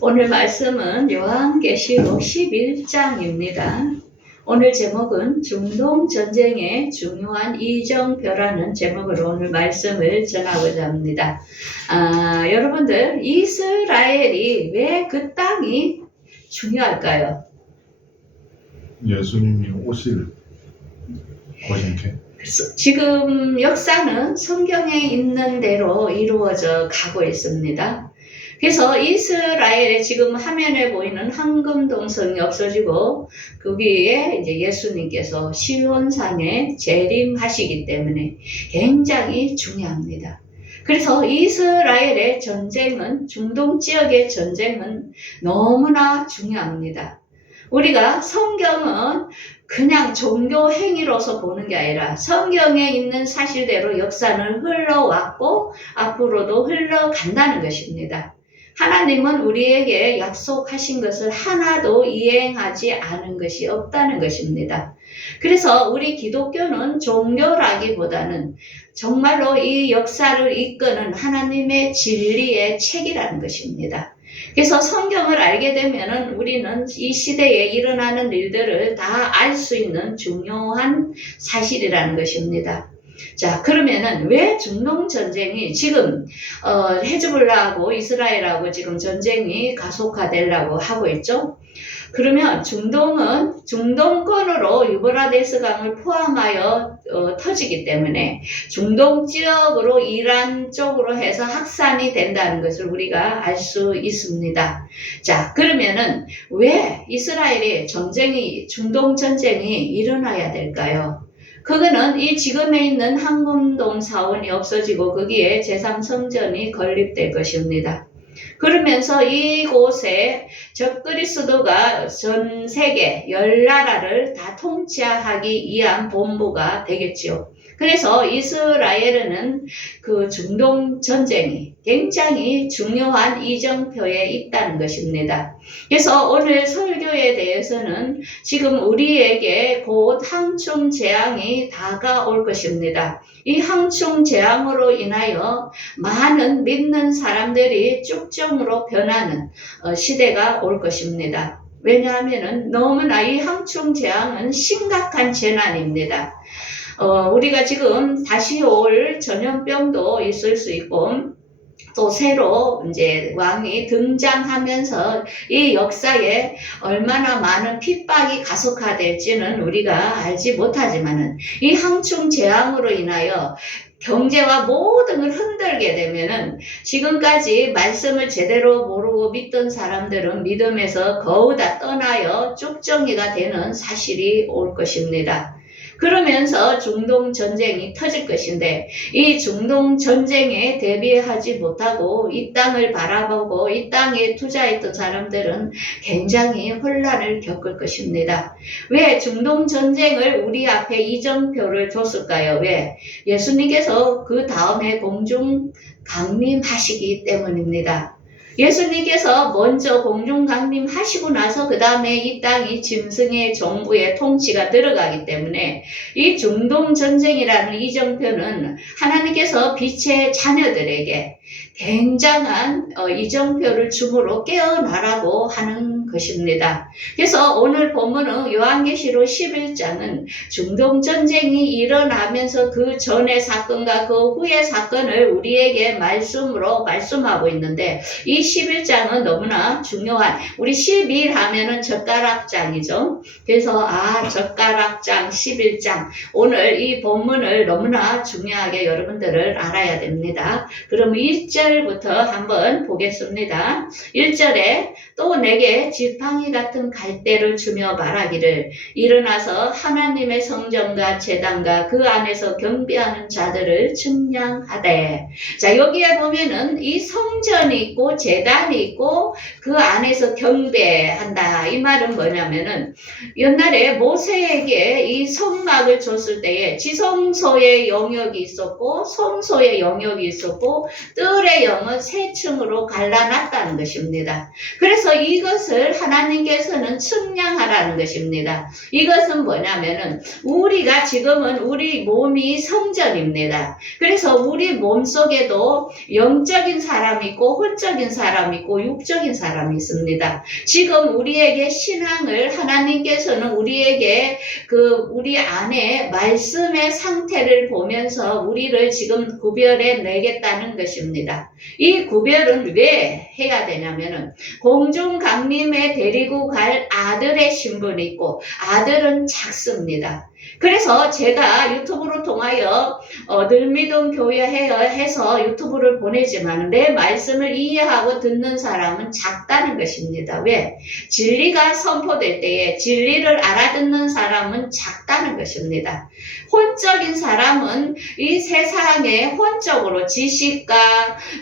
오늘 말씀은 요한계시록 11장입니다. 오늘 제목은 중동전쟁의 중요한 이정표라는 제목으로 오늘 말씀을 전하고자 합니다. 여러분들, 이스라엘이 왜 그 땅이 중요할까요? 예수님이 오실 곳인게. 지금 역사는 성경에 있는 대로 이루어져 가고 있습니다. 그래서 이스라엘의 지금 화면에 보이는 황금동성이 없어지고 거기에 이제 예수님께서 시온산에 재림하시기 때문에 굉장히 중요합니다. 그래서 이스라엘의 전쟁은, 중동 지역의 전쟁은 너무나 중요합니다. 우리가 성경은 그냥 종교 행위로서 보는 게 아니라 성경에 있는 사실대로 역사는 흘러왔고 앞으로도 흘러간다는 것입니다. 하나님은 우리에게 약속하신 것을 하나도 이행하지 않은 것이 없다는 것입니다. 그래서 우리 기독교는 종교라기보다는 정말로 이 역사를 이끄는 하나님의 진리의 책이라는 것입니다. 그래서 성경을 알게 되면은 우리는 이 시대에 일어나는 일들을 다 알 수 있는 중요한 사실이라는 것입니다. 자, 그러면은 왜 중동 전쟁이 지금 헤즈볼라하고 이스라엘하고 지금 전쟁이 가속화되려고 하고 있죠? 그러면 중동은 중동권으로 유브라데스 강을 포함하여 터지기 때문에 중동 지역으로 이란 쪽으로 해서 확산이 된다는 것을 우리가 알 수 있습니다. 자, 그러면은 왜 이스라엘이 중동 전쟁이 일어나야 될까요? 그거는 이 지금에 있는 황금동 사원이 없어지고 거기에 제3성전이 건립될 것입니다. 그러면서 이곳에 적그리스도가 전 세계 10나라를 다 통치하기 위한 본부가 되겠지요. 그래서 이스라엘은 그 중동 전쟁이 굉장히 중요한 이정표에 있다는 것입니다. 그래서 오늘 설교에 대해서는 지금 우리에게 곧 황충 재앙이 다가올 것입니다. 이 황충 재앙으로 인하여 많은 믿는 사람들이 쭉정으로 변하는 시대가 올 것입니다. 왜냐하면 너무나 이 황충 재앙은 심각한 재난입니다. 우리가 지금 다시 올 전염병도 있을 수 있고 또 새로 이제 왕이 등장하면서 이 역사에 얼마나 많은 핍박이 가속화될지는 우리가 알지 못하지만은 이 황충 재앙으로 인하여 경제와 모든 걸 흔들게 되면은 지금까지 말씀을 제대로 모르고 믿던 사람들은 믿음에서 거의 다 떠나여 쭉정이가 되는 사실이 올 것입니다. 그러면서 중동 전쟁이 터질 것인데 이 중동 전쟁에 대비하지 못하고 이 땅을 바라보고 이 땅에 투자했던 사람들은 굉장히 혼란을 겪을 것입니다. 왜 중동 전쟁을 우리 앞에 이정표를 줬을까요? 왜? 예수님께서 그 다음에 공중 강림하시기 때문입니다. 예수님께서 먼저 공중 강림하시고 나서 그 다음에 이 땅이 짐승의 정부의 통치가 들어가기 때문에 이 중동 전쟁이라는 이정표는 하나님께서 빛의 자녀들에게 굉장한 이정표를 줌으로 깨어나라고 하는 것입니다. 그래서 오늘 본문은 요한계시록 11장은 중동 전쟁이 일어나면서 그 전의 사건과 그 후의 사건을 우리에게 말씀하고 있는데 이 11장은 너무나 중요한, 우리 11 하면은 젓가락장이죠. 그래서 젓가락장 11장, 오늘 이 본문을 너무나 중요하게 여러분들을 알아야 됩니다. 그럼 1절부터 한번 보겠습니다. 1절에 또 내게 지팡이 같은 갈대를 주며 말하기를 일어나서 하나님의 성전과 제단과 그 안에서 경배하는 자들을 측량하되. 자, 여기에 보면은 이 성전이 있고 제단이 있고 그 안에서 경배한다. 이 말은 뭐냐면은 옛날에 모세에게 이 성막을 줬을 때에 지성소의 영역이 있었고 성소의 영역이 있었고 또 그들의 영은 세 층으로 갈라놨다는 것입니다. 그래서 이것을 하나님께서는 측량하라는 것입니다. 이것은 뭐냐면은 우리가 지금은 우리 몸이 성전입니다. 그래서 우리 몸 속에도 영적인 사람이 있고 혼적인 사람이 있고 육적인 사람이 있습니다. 지금 우리에게 신앙을 하나님께서는 우리에게 우리 안에 말씀의 상태를 보면서 우리를 지금 구별해 내겠다는 것입니다. 이 구별은 왜 해야 되냐면은 공중강림에 데리고 갈 아들의 신분이 있고 아들은 작습니다. 그래서 제가 유튜브를 통하여 늘미동 교회 해서 유튜브를 보내지만 내 말씀을 이해하고 듣는 사람은 작다는 것입니다. 왜? 진리가 선포될 때에 진리를 알아듣는 사람은 작다는 것입니다. 혼적인 사람은 이 세상에 혼적으로 지식과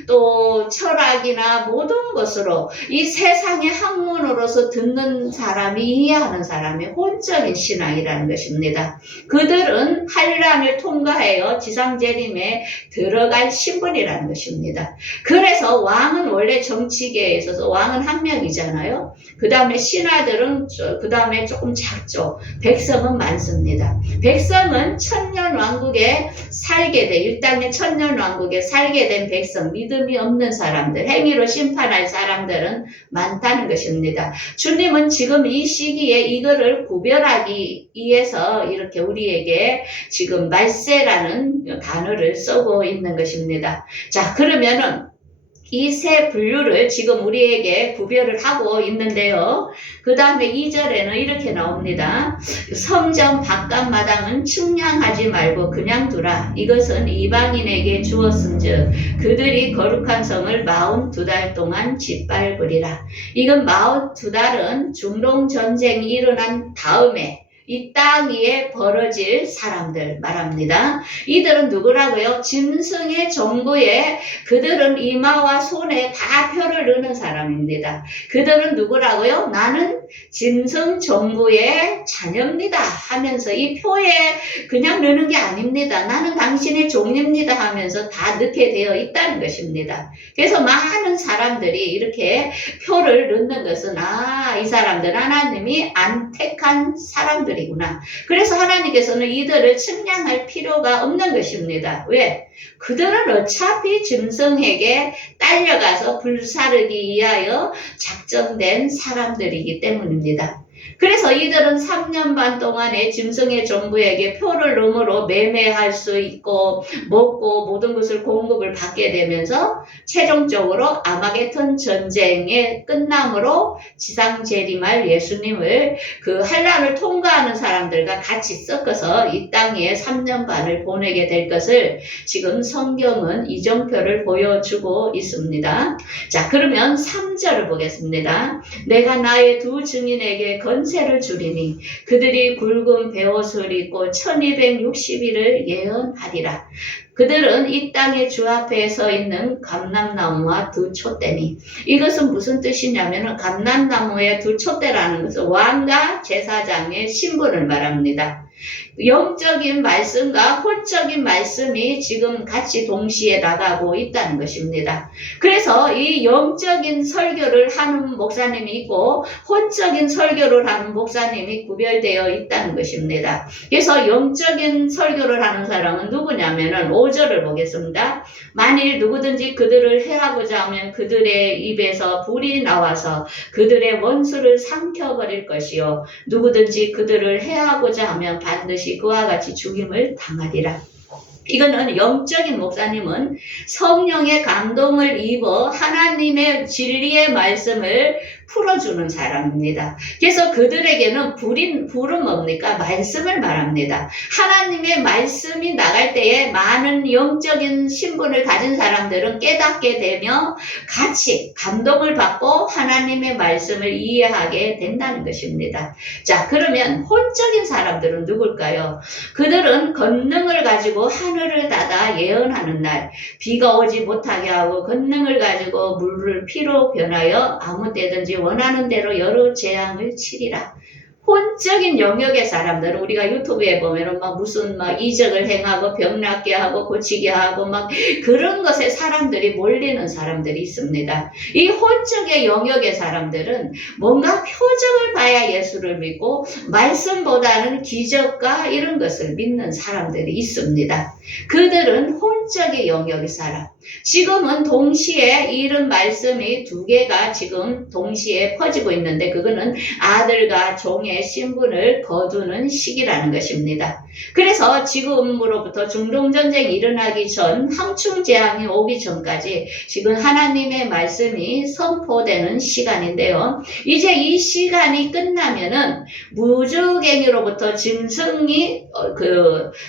또 철학이나 모든 것으로 이 세상의 학문으로서 듣는 사람이 이해하는 사람이 혼적인 신앙이라는 것입니다. 그들은 환란을 통과하여 지상재림에 들어갈 신분이라는 것입니다. 그래서 왕은 원래 정치계에 있어서 왕은 한 명이잖아요. 그 다음에 신하들은 그 다음에 조금 작죠. 백성은 많습니다. 백성은 천년왕국에 살게 돼 이 땅의 천년왕국에 살게 된 백성, 믿음이 없는 사람들, 행위로 심판할 사람들은 많다는 것입니다. 주님은 지금 이 시기에 이거를 구별하기 위해서 이렇게 우리에게 지금 말세라는 단어를 쓰고 있는 것입니다. 자, 그러면은 이 세 분류를 지금 우리에게 구별을 하고 있는데요. 그 다음에 2절에는 이렇게 나옵니다. 성전 바깥마당은 측량하지 말고 그냥 두라. 이것은 이방인에게 주었은즉 그들이 거룩한 성을 42달 동안 짓밟으리라. 이건 42달은 중동전쟁이 일어난 다음에 이 땅 위에 벌어질 사람들 말합니다. 이들은 누구라고요? 짐승의 정부에 그들은 이마와 손에 다 표를 넣는 사람입니다. 그들은 누구라고요? 나는 짐승 정부의 자녀입니다 하면서 이 표에 그냥 넣는 게 아닙니다. 나는 당신의 종입니다 하면서 다 넣게 되어 있다는 것입니다. 그래서 많은 사람들이 이렇게 표를 넣는 것은 이 사람들 하나님이 안 택한 사람들 이구나. 그래서 하나님께서는 이들을 측량할 필요가 없는 것입니다. 왜? 그들은 어차피 짐승에게 딸려가서 불사르기 위하여 작정된 사람들이기 때문입니다. 그래서 이들은 3년 반 동안에 짐승의 정부에게 표를 넣음으로 매매할 수 있고 먹고 모든 것을 공급을 받게 되면서 최종적으로 아마겟돈 전쟁의 끝남으로 지상 재림할 예수님을 그 환란을 통과하는 사람들과 같이 섞어서 이 땅에 3년 반을 보내게 될 것을 지금 성경은 이정표를 보여주고 있습니다. 자, 그러면 3절을 보겠습니다. 내가 나의 두 증인에게 건세를 주리니 그들이 굵은 베옷을 입고 1260일을 예언하리라. 그들은 이 땅의 주 앞에 서 있는 감람나무와 두 촛대니. 이것은 무슨 뜻이냐면 감람나무의 두 촛대라는 것은 왕과 제사장의 신분을 말합니다. 영적인 말씀과 혼적인 말씀이 지금 같이 동시에 나가고 있다는 것입니다. 그래서 이 영적인 설교를 하는 목사님이 있고 혼적인 설교를 하는 목사님이 구별되어 있다는 것입니다. 그래서 영적인 설교를 하는 사람은 누구냐면은 5절을 보겠습니다. 만일 누구든지 그들을 해하고자 하면 그들의 입에서 불이 나와서 그들의 원수를 삼켜버릴 것이요 누구든지 그들을 해하고자 하면 반드시 그와 같이 죽임을 당하리라. 이거는 영적인 목사님은 성령의 감동을 입어 하나님의 진리의 말씀을 풀어주는 사람입니다. 그래서 그들에게는 불은 뭡니까? 말씀을 말합니다. 하나님의 말씀이 나갈 때에 많은 영적인 신분을 가진 사람들은 깨닫게 되며 같이 감동을 받고 하나님의 말씀을 이해하게 된다는 것입니다. 자, 그러면 혼적인 사람들은 누굴까요? 그들은 권능을 가지고 하늘을 닫아 예언하는 날, 비가 오지 못하게 하고 권능을 가지고 물을 피로 변하여 아무 때든지 원하는 대로 여러 재앙을 치리라. 혼적인 영역의 사람들은 우리가 유튜브에 보면은 막 무슨 막 이적을 행하고 병 낫게 하고 고치게 하고 막 그런 것에 사람들이 몰리는 사람들이 있습니다. 이 혼적의 영역의 사람들은 뭔가 표정을 봐야 예수를 믿고 말씀보다는 기적과 이런 것을 믿는 사람들이 있습니다. 그들은 혼적의 영역의 사람. 지금은 동시에 이런 말씀이 두 개가 지금 동시에 퍼지고 있는데 그거는 아들과 종의 신분을 거두는 시기라는 것입니다. 그래서 지금으로부터 중동전쟁이 일어나기 전 황충재앙이 오기 전까지 지금 하나님의 말씀이 선포되는 시간인데요. 이제 이 시간이 끝나면은 무주갱이로부터 짐승이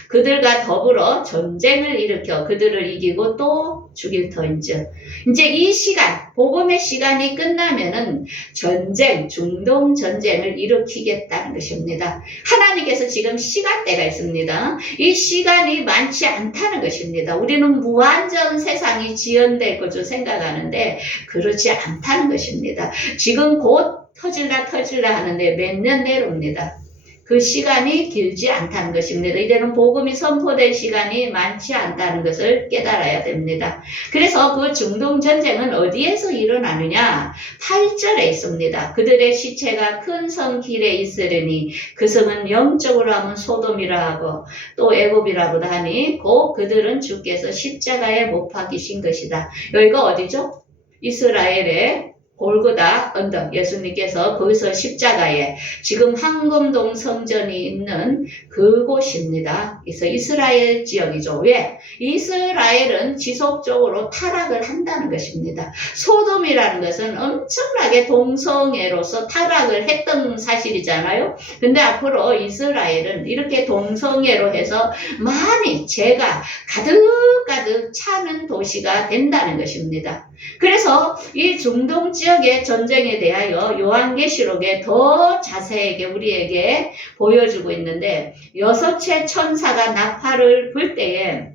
그들과 더불어 전쟁을 일으켜 그들을 이기고 또 죽일 터인즉 이제 이 시간 복음의 시간이 끝나면은 전쟁 중동 전쟁을 일으키겠다는 것입니다. 하나님께서 지금 시간대가 있습니다. 이 시간이 많지 않다는 것입니다. 우리는 무한전 세상이 지연될 것으로 생각하는데 그렇지 않다는 것입니다. 지금 곧 터질라 하는데 몇 년 내로입니다. 그 시간이 길지 않다는 것입니다. 이제는 복음이 선포될 시간이 많지 않다는 것을 깨달아야 됩니다. 그래서 그 중동전쟁은 어디에서 일어나느냐? 8절에 있습니다. 그들의 시체가 큰 성 길에 있으려니 그 성은 영적으로 하면 소돔이라 하고 또 애굽이라고도 하니 곧 그들은 주께서 십자가에 못 박히신 것이다. 여기가 어디죠? 이스라엘의 골고다 언덕, 예수님께서 거기서 십자가에 지금 황금동 성전이 있는 그곳입니다. 그래서 이스라엘 지역이죠. 왜? 이스라엘은 지속적으로 타락을 한다는 것입니다. 소돔이라는 것은 엄청나게 동성애로서 타락을 했던 사실이잖아요. 근데 앞으로 이스라엘은 이렇게 동성애로 해서 많이 죄가 가득가득 차는 도시가 된다는 것입니다. 그래서 이 중동 지역의 전쟁에 대하여 요한계시록에 더 자세하게 우리에게 보여주고 있는데 여섯째 천사가 나팔을 불 때에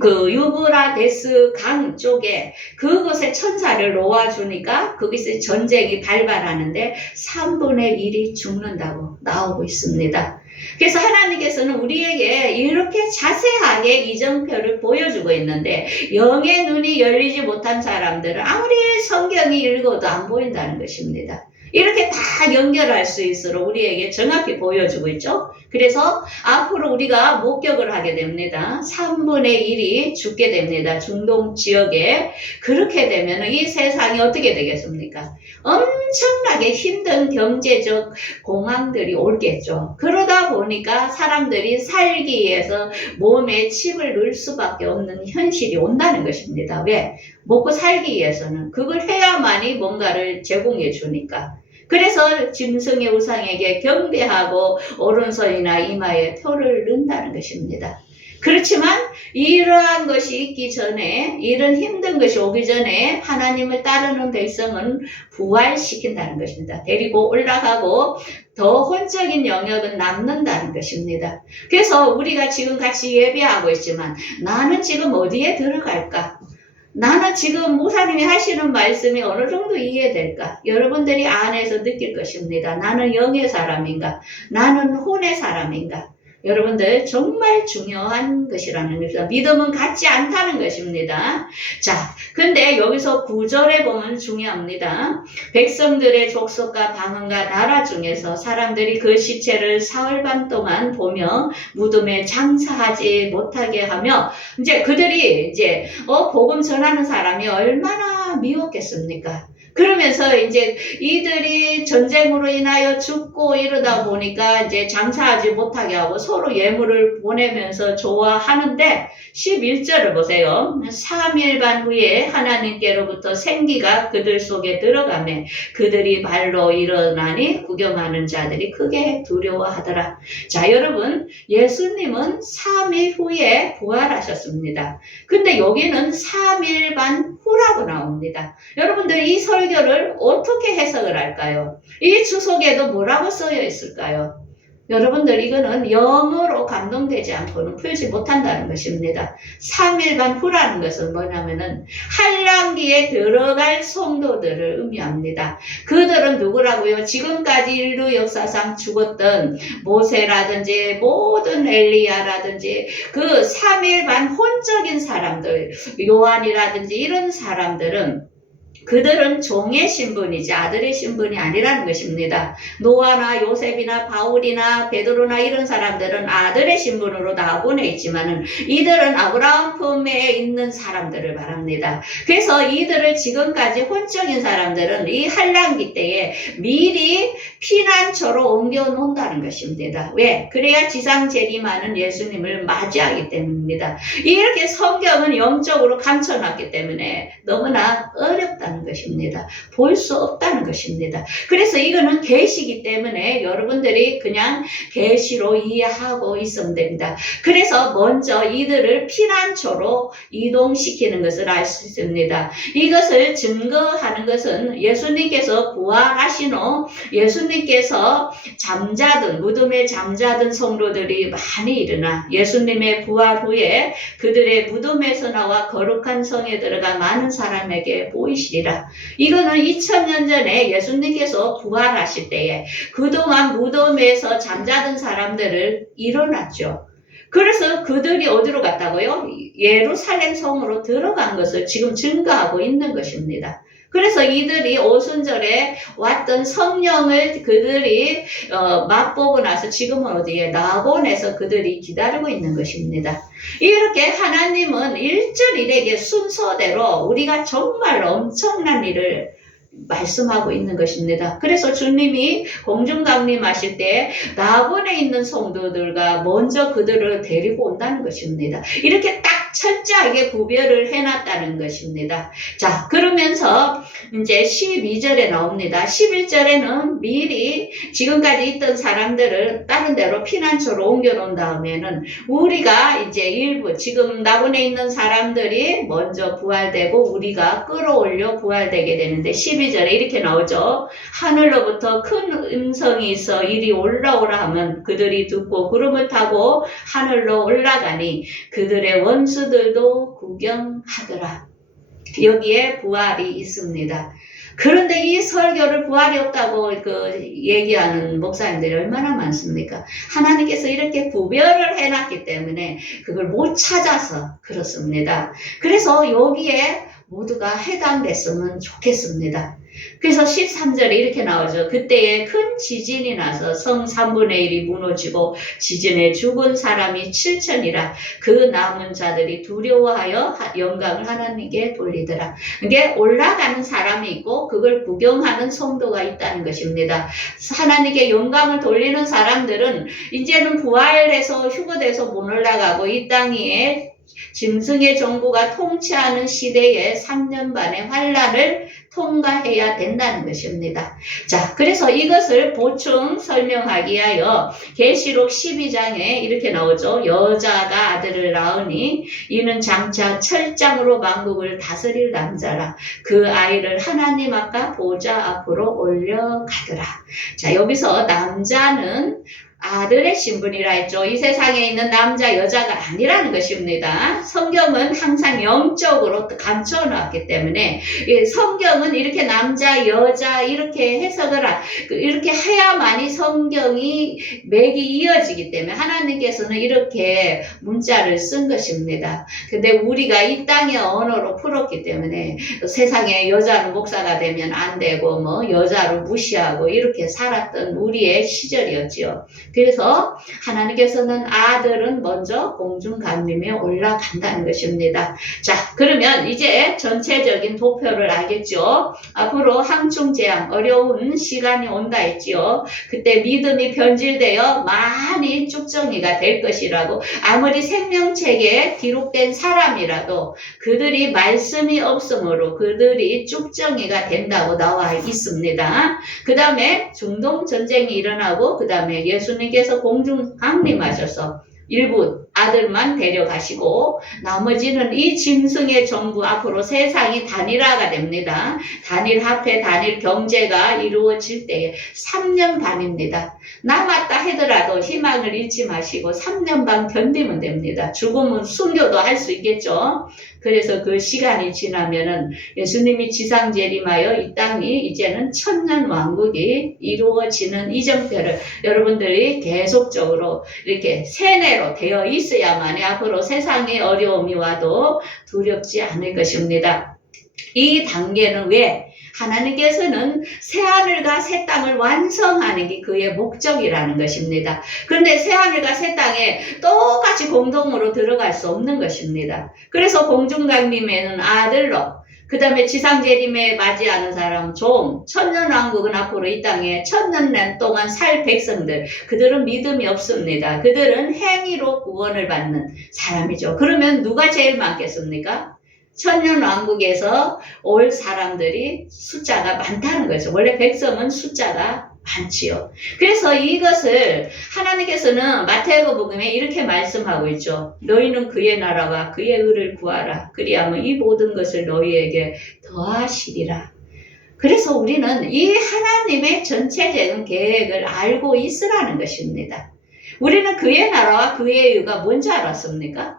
그 유브라데스 강 쪽에 그곳에 천사를 놓아주니까 거기서 전쟁이 발발하는데 3분의 1이 죽는다고 나오고 있습니다. 그래서 하나님께서는 우리에게 이렇게 자세하게 이정표를 보여주고 있는데 영의 눈이 열리지 못한 사람들은 아무리 성경이 읽어도 안 보인다는 것입니다. 이렇게 다 연결할 수 있도록 우리에게 정확히 보여주고 있죠. 그래서 앞으로 우리가 목격을 하게 됩니다. 3분의 1이 죽게 됩니다. 중동 지역에. 그렇게 되면 이 세상이 어떻게 되겠습니까? 엄청나게 힘든 경제적 공황들이 오겠죠. 그러다 보니까 사람들이 살기 위해서 몸에 칩을 넣을 수밖에 없는 현실이 온다는 것입니다. 왜? 먹고 살기 위해서는 그걸 해야만이 뭔가를 제공해 주니까. 그래서 짐승의 우상에게 경배하고 오른손이나 이마에 표를 넣는다는 것입니다. 그렇지만 이러한 것이 있기 전에, 이런 힘든 것이 오기 전에 하나님을 따르는 백성은 부활시킨다는 것입니다. 데리고 올라가고 더 혼적인 영역은 남는다는 것입니다. 그래서 우리가 지금 같이 예배하고 있지만 나는 지금 어디에 들어갈까? 나는 지금 목사님이 하시는 말씀이 어느 정도 이해될까? 여러분들이 안에서 느낄 것입니다. 나는 영의 사람인가? 나는 혼의 사람인가? 여러분들 정말 중요한 것이라는 것입니다. 믿음은 같지 않다는 것입니다. 자, 근데 여기서 9절에 보면 중요합니다. 백성들의 족속과 방언과 나라 중에서 사람들이 그 시체를 사흘 반 동안 보며 무덤에 장사하지 못하게 하며 이제 그들이 이제 복음 전하는 사람이 얼마나 미웠겠습니까? 그러면서 이제 이들이 전쟁으로 인하여 죽고 이러다 보니까 이제 장사하지 못하게 하고 서로 예물을 보내면서 좋아하는데 11절을 보세요. 3일 반 후에 하나님께로부터 생기가 그들 속에 들어가매 그들이 발로 일어나니 구경하는 자들이 크게 두려워하더라. 자, 여러분, 예수님은 3일 후에 부활하셨습니다. 근데 여기는 3일 반 후라고 나옵니다. 여러분들 이 설교를 어떻게 해석을 할까요? 이 주석에도 뭐라고 써여 있을까요? 여러분들 이거는 영어로 감동되지 않고는 풀지 못한다는 것입니다. 3일반 후라는 것은 뭐냐면은 한란기에 들어갈 성도들을 의미합니다. 그들은 누구라고요? 지금까지 인류 역사상 죽었던 모세라든지 모든 엘리야라든지 그 3일반 혼적인 사람들, 요한이라든지 이런 사람들은 그들은 종의 신분이지 아들의 신분이 아니라는 것입니다. 노아나 요셉이나 바울이나 베드로나 이런 사람들은 아들의 신분으로 나아보내 있지만은 이들은 아브라함 품에 있는 사람들을 말합니다. 그래서 이들을 지금까지 혼적인 사람들은 이 한란기 때에 미리 피난처로 옮겨 놓는다는 것입니다. 왜? 그래야 지상 재림하는 예수님을 맞이하기 때문입니다. 이렇게 성경은 영적으로 감춰놨기 때문에 너무나 어렵다는 것입니다. 볼 수 없다는 것입니다. 그래서 이거는 계시이기 때문에 여러분들이 그냥 계시로 이해하고 있으면 됩니다. 그래서 먼저 이들을 피난처로 이동시키는 것을 알 수 있습니다. 이것을 증거하는 것은 예수님께서 부활하신 후 예수님께서 잠자던 무덤에 잠자던 성도들이 많이 일어나 예수님의 부활 후에 그들의 무덤에서 나와 거룩한 성에 들어가 많은 사람에게 보이시리라. 이거는 2000년 전에 예수님께서 부활하실 때에 그동안 무덤에서 잠자던 사람들을 일어났죠. 그래서 그들이 어디로 갔다고요? 예루살렘 성으로 들어간 것을 지금 증거하고 있는 것입니다. 그래서 이들이 오순절에 왔던 성령을 그들이 맛보고 나서 지금은 어디에 낙원에서 그들이 기다리고 있는 것입니다. 이렇게 하나님은 일절일에게 순서대로 우리가 정말 엄청난 일을 말씀하고 있는 것입니다. 그래서 주님이 공중강림하실 때 낙원에 있는 성도들과 먼저 그들을 데리고 온다는 것입니다. 이렇게 딱 철저하게 구별을 해놨다는 것입니다. 자, 그러면서 이제 12절에 나옵니다. 11절에는 미리 지금까지 있던 사람들을 다른 데로 피난처로 옮겨놓은 다음에는 우리가 이제 일부 지금 낙원에 있는 사람들이 먼저 부활되고 우리가 끌어올려 부활되게 되는데 12절에 이렇게 나오죠. 하늘로부터 큰 음성이 있어 이리 올라오라 하면 그들이 듣고 구름을 타고 하늘로 올라가니 그들의 원수들도 구경하더라. 여기에 부활이 있습니다. 그런데 이 설교를 부활이 없다고 얘기하는 목사님들이 얼마나 많습니까? 하나님께서 이렇게 구별을 해놨기 때문에 그걸 못 찾아서 그렇습니다. 그래서 여기에 모두가 해당됐으면 좋겠습니다. 그래서 13절에 이렇게 나오죠. 그때에 큰 지진이 나서 성 3분의 1이 무너지고 지진에 죽은 사람이 7천이라 그 남은 자들이 두려워하여 영광을 하나님께 돌리더라. 이게 올라가는 사람이 있고 그걸 구경하는 성도가 있다는 것입니다. 하나님께 영광을 돌리는 사람들은 이제는 부활해서 휴거돼서 못 올라가고 이 땅 위에 짐승의 정부가 통치하는 시대에 3년 반의 환란을 통과해야 된다는 것입니다. 자, 그래서 이것을 보충 설명하기 위하여 계시록 12장에 이렇게 나오죠. 여자가 아들을 낳으니 이는 장차 철장으로 만국을 다스릴 남자라. 그 아이를 하나님 아까 보좌 앞으로 올려가더라. 자, 여기서 남자는 아들의 신분이라 했죠. 이 세상에 있는 남자, 여자가 아니라는 것입니다. 성경은 항상 영적으로 감춰놨기 때문에 성경은 이렇게 남자, 여자 이렇게 해석을 이렇게 해야만이 성경이 맥이 이어지기 때문에 하나님께서는 이렇게 문자를 쓴 것입니다. 근데 우리가 이 땅의 언어로 풀었기 때문에 세상에 여자는 목사가 되면 안 되고 뭐 여자를 무시하고 이렇게 살았던 우리의 시절이었지요. 그래서 하나님께서는 아들은 먼저 공중간림에 올라간다는 것입니다. 자, 그러면 이제 전체적인 도표를 알겠죠? 앞으로 항충재앙, 어려운 시간이 온다 했지요. 그때 믿음이 변질되어 많이 쭉정이가 될 것이라고 아무리 생명책에 기록된 사람이라도 그들이 말씀이 없으므로 그들이 쭉정이가 된다고 나와 있습니다. 그 다음에 중동전쟁이 일어나고 그 다음에 예수님께서 공중 강림하셔서 일부 아들만 데려가시고 나머지는 이 짐승의 정부 앞으로 세상이 단일화가 됩니다. 단일 화폐, 단일 경제가 이루어질 때에 3년 반입니다. 남았다 하더라도 희망을 잃지 마시고 3년 반 견디면 됩니다. 죽으면 순교도 할 수 있겠죠. 그래서 그 시간이 지나면은 예수님이 지상재림하여 이 땅이 이제는 천년 왕국이 이루어지는 이정표를 여러분들이 계속적으로 이렇게 세뇌로 되어 있어야만이 앞으로 세상의 어려움이 와도 두렵지 않을 것입니다. 이 단계는 왜? 하나님께서는 새하늘과 새 땅을 완성하는 게 그의 목적이라는 것입니다. 그런데 새하늘과 새 땅에 똑같이 공동으로 들어갈 수 없는 것입니다. 그래서 공중강림에는 아들로, 그 다음에 지상재림에 맞이하는 사람 종, 천년왕국은 앞으로 이 땅에 천년 동안 살 백성들, 그들은 믿음이 없습니다. 그들은 행위로 구원을 받는 사람이죠. 그러면 누가 제일 많겠습니까? 천년왕국에서 올 사람들이 숫자가 많다는 거죠. 원래 백성은 숫자가 많지요. 그래서 이것을 하나님께서는 마태복음에 이렇게 말씀하고 있죠. 너희는 그의 나라와 그의 의를 구하라. 그리하면 이 모든 것을 너희에게 더하시리라. 그래서 우리는 이 하나님의 전체적인 계획을 알고 있으라는 것입니다. 우리는 그의 나라와 그의 의가 뭔지 알았습니까?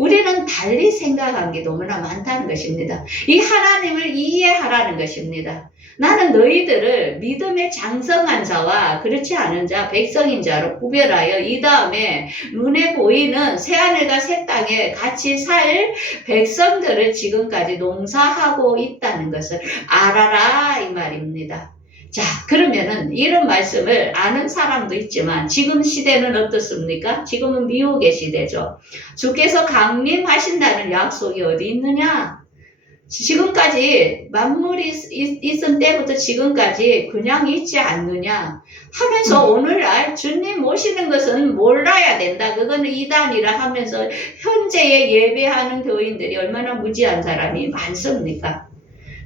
우리는 달리 생각한 게 너무나 많다는 것입니다. 이 하나님을 이해하라는 것입니다. 나는 너희들을 믿음의 장성한 자와 그렇지 않은 자, 백성인 자로 구별하여 이 다음에 눈에 보이는 새하늘과 새 땅에 같이 살 백성들을 지금까지 농사하고 있다는 것을 알아라 이 말입니다. 자, 그러면은 이런 말씀을 아는 사람도 있지만 지금 시대는 어떻습니까? 지금은 미혹의 시대죠. 주께서 강림하신다는 약속이 어디 있느냐? 지금까지 만물이 있은 때부터 지금까지 그냥 있지 않느냐 하면서 오늘날 주님 모시는 것은 몰라야 된다. 그거는 이단이라 하면서 현재에 예배하는 교인들이 얼마나 무지한 사람이 많습니까?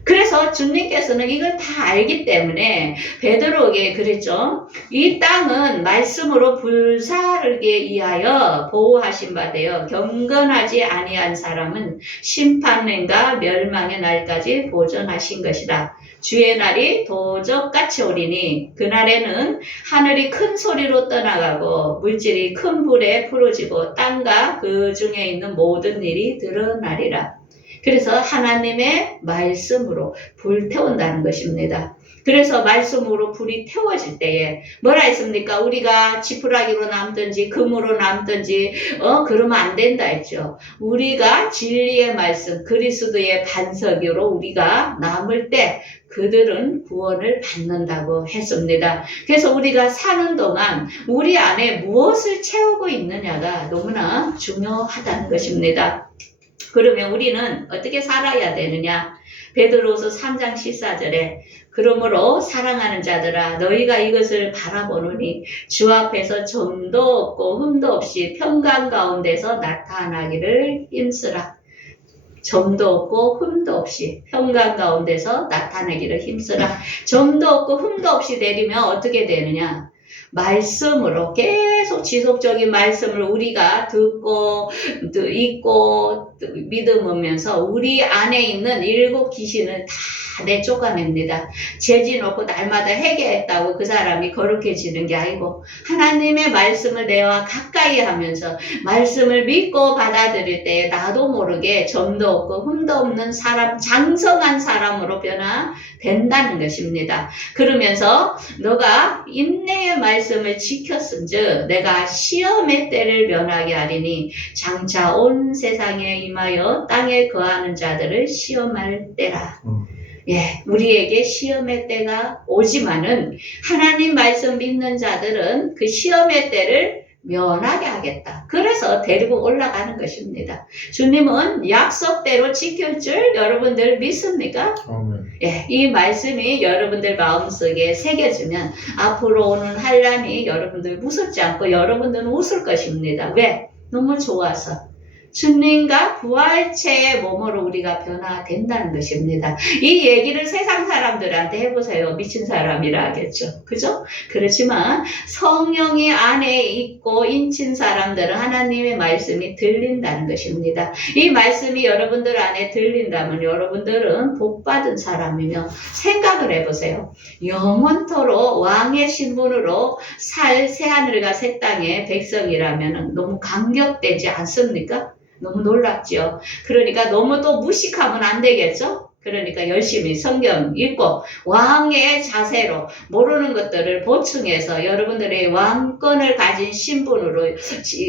그래서 주님께서는 이걸 다 알기 때문에 베드로에게 그랬죠. 이 땅은 말씀으로 불사르게 위하여 보호하신 바 되어 경건하지 아니한 사람은 심판과 멸망의 날까지 보존하신 것이다. 주의 날이 도적같이 오리니 그날에는 하늘이 큰 소리로 떠나가고 물질이 큰 불에 부러지고 땅과 그 중에 있는 모든 일이 드러나리라. 그래서 하나님의 말씀으로 불태운다는 것입니다. 그래서 말씀으로 불이 태워질 때에 뭐라 했습니까? 우리가 지푸라기로 남든지 금으로 남든지 그러면 안 된다 했죠. 우리가 진리의 말씀 그리스도의 반석으로 우리가 남을 때 그들은 구원을 받는다고 했습니다. 그래서 우리가 사는 동안 우리 안에 무엇을 채우고 있느냐가 너무나 중요하다는 것입니다. 그러면 우리는 어떻게 살아야 되느냐? 베드로후서 3장 14절에 그러므로 사랑하는 자들아 너희가 이것을 바라보느니 주 앞에서 점도 없고 흠도 없이 평강 가운데서 나타나기를 힘쓰라. 점도 없고 흠도 없이 평강 가운데서 나타내기를 힘쓰라. 점도 없고 흠도 없이 내리면 어떻게 되느냐? 말씀으로 계속 지속적인 말씀을 우리가 듣고 읽고 믿으면서 우리 안에 있는 일곱 귀신을 다 내쫓아냅니다. 죄지 놓고 날마다 회개했다고 그 사람이 거룩해지는 게 아니고 하나님의 말씀을 내와 가까이 하면서 말씀을 믿고 받아들일 때 나도 모르게 점도 없고 흠도 없는 사람, 장성한 사람으로 변화된다는 것입니다. 그러면서 너가 인내의 말씀을 지켰은즉 내가 시험의 때를 면하게 하리니 장차 온 세상에 임하여 땅에 거하는 자들을 시험할 때라. 예, 우리에게 시험의 때가 오지만은 하나님 말씀 믿는 자들은 그 시험의 때를 면하게 하겠다. 그래서 데리고 올라가는 것입니다. 주님은 약속대로 지킬 줄 여러분들 믿습니까? 예, 이 말씀이 여러분들 마음속에 새겨지면 앞으로 오는 환난이 여러분들 무섭지 않고 여러분들은 웃을 것입니다. 왜? 너무 좋아서. 주님과 부활체의 몸으로 우리가 변화된다는 것입니다. 이 얘기를 세상 사람들한테 해보세요. 미친 사람이라 하겠죠. 그죠? 그렇지만 성령이 안에 있고 인친 사람들은 하나님의 말씀이 들린다는 것입니다. 이 말씀이 여러분들 안에 들린다면 여러분들은 복받은 사람이며 생각을 해보세요. 영원토록 왕의 신분으로 살 새하늘과 새 땅의 백성이라면 너무 감격되지 않습니까? 너무 놀랍죠. 그러니까 너무 또 무식하면 안 되겠죠. 그러니까 열심히 성경 읽고 왕의 자세로 모르는 것들을 보충해서 여러분들의 왕권을 가진 신분으로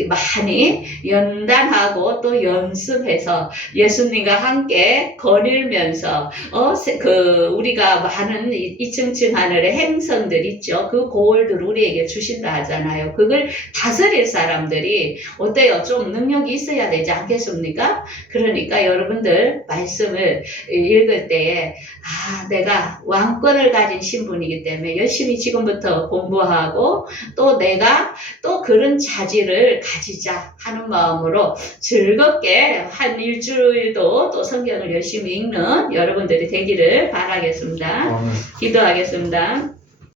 많이 연단하고 또 연습해서 예수님과 함께 거닐면서 우리가 많은 이층층 하늘의 행성들 있죠. 그 고을들 우리에게 주신다 하잖아요. 그걸 다스릴 사람들이 어때요? 좀 능력이 있어야 되지 않겠습니까? 그러니까 여러분들 말씀을 읽을 때에 내가 왕권을 가진 신분이기 때문에 열심히 지금부터 공부하고 또 내가 또 그런 자질을 가지자 하는 마음으로 즐겁게 한 일주일도 또 성경을 열심히 읽는 여러분들이 되기를 바라겠습니다. 기도하겠습니다.